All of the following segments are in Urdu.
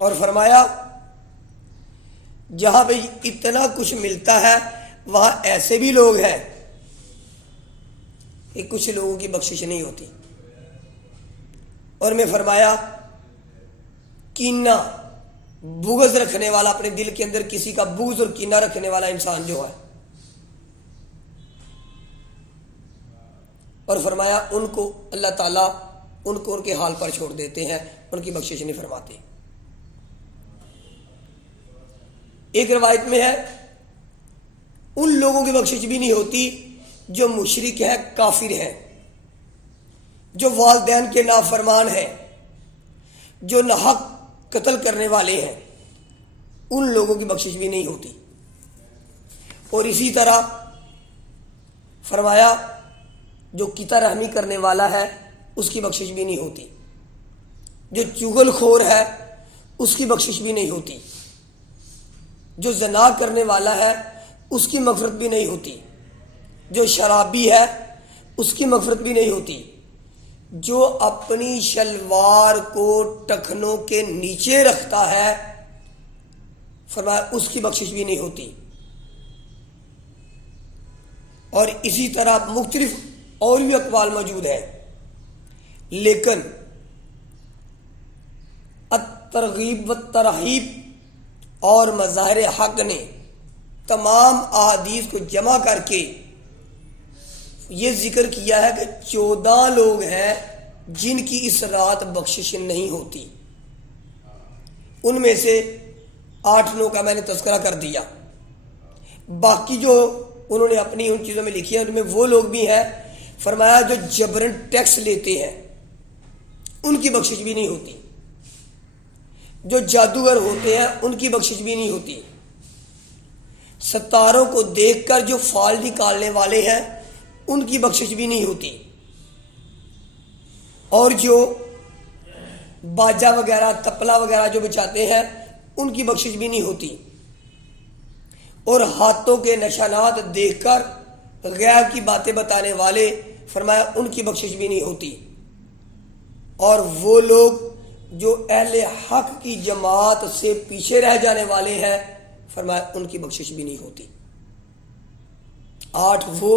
اور فرمایا جہاں پہ اتنا کچھ ملتا ہے وہاں ایسے بھی لوگ ہیں کہ کچھ لوگوں کی بخشش نہیں ہوتی. اور میں فرمایا کینہ بغض رکھنے والا، اپنے دل کے اندر کسی کا بغض اور کینہ رکھنے والا انسان جو ہے، اور فرمایا ان کو اللہ تعالیٰ ان کو ان کے حال پر چھوڑ دیتے ہیں، ان کی بخشش نہیں فرماتے. ایک روایت میں ہے ان لوگوں کی بخشش بھی نہیں ہوتی جو مشرک ہے، کافر ہے، جو والدین کے نافرمان ہیں، جو ناحق قتل کرنے والے ہیں، ان لوگوں کی بخشش بھی نہیں ہوتی. اور اسی طرح فرمایا جو قطع رحمی کرنے والا ہے اس کی بخشش بھی نہیں ہوتی، جو چغل خور ہے اس کی بخشش بھی نہیں ہوتی، جو زنا کرنے والا ہے اس کی مغفرت بھی نہیں ہوتی، جو شرابی ہے اس کی مغفرت بھی نہیں ہوتی، جو اپنی شلوار کو ٹخنوں کے نیچے رکھتا ہے فرمایا اس کی بخشش بھی نہیں ہوتی. اور اسی طرح مختلف اور بھی اقوال موجود ہیں، لیکن الترغیب والترہیب اور مظاہر حق نے تمام احادیث کو جمع کر کے یہ ذکر کیا ہے کہ 14 لوگ ہیں جن کی اس رات بخشش نہیں ہوتی. ان میں سے 8-9 کا میں نے تذکرہ کر دیا. باقی جو انہوں نے اپنی ان چیزوں میں لکھی ہیں ان میں وہ لوگ بھی ہیں فرمایا جو جبرن ٹیکس لیتے ہیں ان کی بخشش بھی نہیں ہوتی، جو جادوگر ہوتے ہیں ان کی بخشش بھی نہیں ہوتی، ستاروں کو دیکھ کر جو فال نکالنے والے ہیں ان کی بخشش بھی نہیں ہوتی، اور جو باجا وغیرہ تپلا وغیرہ جو بچاتے ہیں ان کی بخشش بھی نہیں ہوتی، اور ہاتھوں کے نشانات دیکھ کر غیب کی باتیں بتانے والے فرمایا ان کی بخشش بھی نہیں ہوتی، اور وہ لوگ جو اہل حق کی جماعت سے پیچھے رہ جانے والے ہیں فرمایا ان کی بخشش بھی نہیں ہوتی. 8 وہ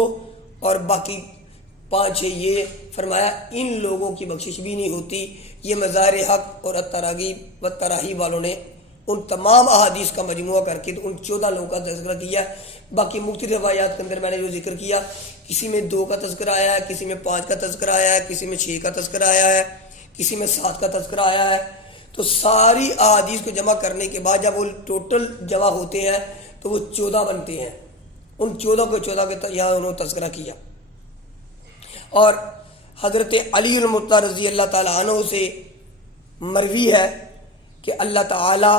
اور باقی 5 یہ فرمایا ان لوگوں کی بخشش بھی نہیں ہوتی. یہ مظاہر حق اور الترغیب والترہیب والوں نے ان تمام احادیث کا مجموعہ کر کے ان 14 لوگوں کا تذکرہ کیا. باقی مختلف روایات کے اندر میں نے جو ذکر کیا کسی میں 2 کا تذکرہ آیا ہے، کسی میں 5 کا تذکرہ آیا ہے، کسی میں 6 کا تذکرہ آیا ہے، کسی میں 7 کا تذکرہ آیا ہے. تو ساری احادیث کو جمع کرنے کے بعد جب وہ ٹوٹل جمع ہوتے ہیں تو وہ 14 بنتے ہیں. ان 14 کو 14 کے یہاں انہوں نے تذکرہ کیا. اور حضرت علی المرتضی رضی اللہ تعالیٰ عنہ سے مروی ہے کہ اللہ تعالیٰ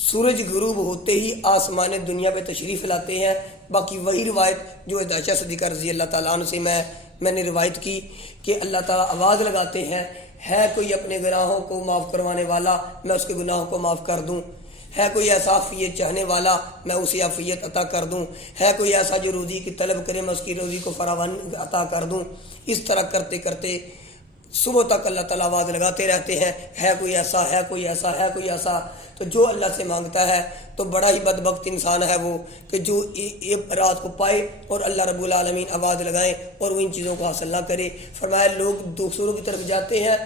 سورج غروب ہوتے ہی آسمان دنیا پہ تشریف لاتے ہیں. باقی وہی روایت جو عائشہ صدیقہ رضی اللہ تعالیٰ عنہ سے میں نے روایت کی کہ اللہ تعالیٰ آواز لگاتے ہیں ہے کوئی اپنے گناہوں کو معاف کروانے والا میں اس کے گناہوں کو معاف کر دوں، ہے کوئی ایسا عافیت چاہنے والا میں اسے عافیت عطا کر دوں، ہے کوئی ایسا جو روزی کی طلب کرے میں اس کی روزی کو فراوان عطا کر دوں. اس طرح کرتے کرتے صبح تک اللہ تعالیٰ آواز لگاتے رہتے ہیں ہے کوئی ایسا، ہے کوئی ایسا، ہے کوئی ایسا. تو جو اللہ سے مانگتا ہے تو بڑا ہی بدبخت انسان ہے وہ کہ جو رات کو پائے اور اللہ رب العالمین آواز لگائیں اور وہ ان چیزوں کو حاصل نہ کرے. فرمایا لوگ دوسروں کی طرف جاتے ہیں،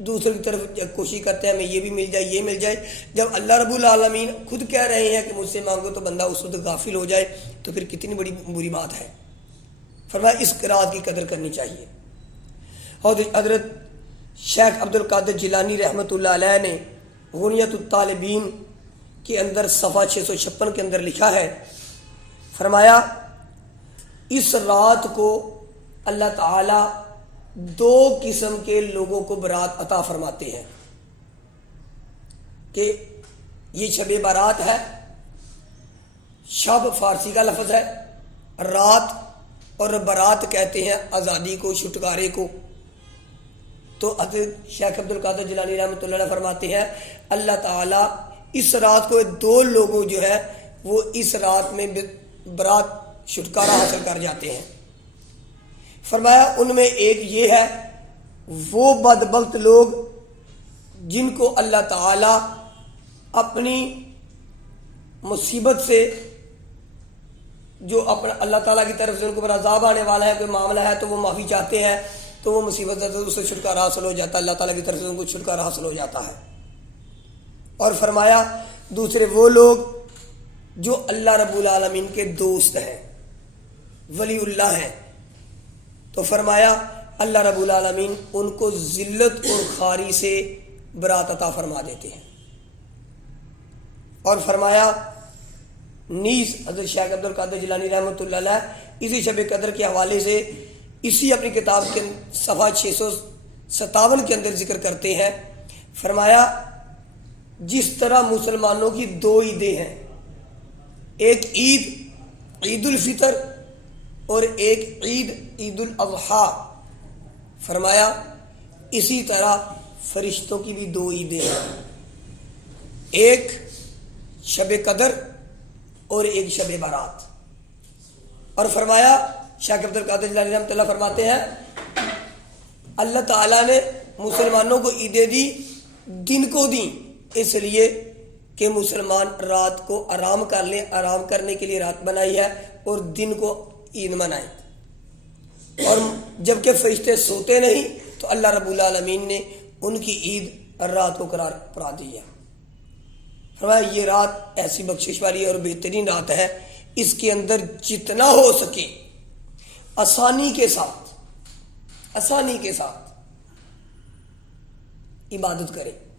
دوسروں کی طرف کوشش کرتے ہیں ہمیں یہ بھی مل جائے یہ مل جائے. جب اللہ رب العالمین خود کہہ رہے ہیں کہ مجھ سے مانگو تو بندہ اس وقت غافل ہو جائے تو پھر کتنی بڑی بری بات ہے. فرمایا اس رات کی قدر کرنی چاہیے. اور حضرت شیخ عبد القادر جیلانی رحمۃ اللہ علیہ نے غنیت الطالبین کے اندر صفحہ 656 کے اندر لکھا ہے فرمایا اس رات کو اللہ تعالی 2 قسم کے لوگوں کو برات عطا فرماتے ہیں کہ یہ شب برات ہے. شب فارسی کا لفظ ہے، رات اور برات کہتے ہیں آزادی کو، چھٹکارے کو. تو حضرت شیخ عبد القادر جیلانی رحمۃ اللہ علیہ فرماتے ہیں اللہ تعالیٰ اس رات کو 2 لوگوں جو ہے وہ اس رات میں برات چھٹکارا حاصل کر جاتے ہیں. فرمایا ان میں ایک یہ ہے وہ بدبخت لوگ جن کو اللہ تعالیٰ اپنی مصیبت سے جو اپنا اللہ تعالیٰ کی طرف سے ان کو پر عذاب آنے والا ہے، کوئی معاملہ ہے تو وہ معافی چاہتے ہیں، تو وہ مصیبت سے چھٹکارا حاصل ہو جاتا ہے، اللہ تعالیٰ کی طرف سے ان کو چھٹکارا حاصل ہو جاتا ہے۔ اور فرمایا دوسرے وہ لوگ جو اللہ رب العالمین کے دوست ہیں، ولی اللہ ہیں، تو فرمایا اللہ رب العالمین ان کو ذلت اور خواری سے برات عطا فرما دیتے ہیں۔ اور فرمایا نیز حضرت شیخ عبد القادر جیلانی رحمۃ اللہ علیہ اسی شب قدر کے حوالے سے اسی اپنی کتاب کے صفحہ 657 کے اندر ذکر کرتے ہیں، فرمایا جس طرح مسلمانوں کی دو عیدیں ہیں، ایک عید عید الفطر اور ایک عید الاضحیٰ، فرمایا اسی طرح فرشتوں کی بھی دو عیدیں ہیں، ایک شب قدر اور ایک شب برات۔ اور فرمایا شیخ عبد القادر جیلانی رحمۃ اللہ فرماتے ہیں اللہ تعالیٰ نے مسلمانوں کو عیدیں دی، دن کو دی اس لیے کہ مسلمان رات کو آرام کر لیں، آرام کرنے کے لیے رات بنائی ہے، اور دن کو عید منائیں۔ اور جبکہ فرشتے سوتے نہیں تو اللہ رب العالمین نے ان کی عید رات کو قرار پا دی ہے۔ فرمایا یہ رات ایسی بخشش والی اور بہترین رات ہے، اس کے اندر جتنا ہو سکے آسانی کے ساتھ عبادت کریں۔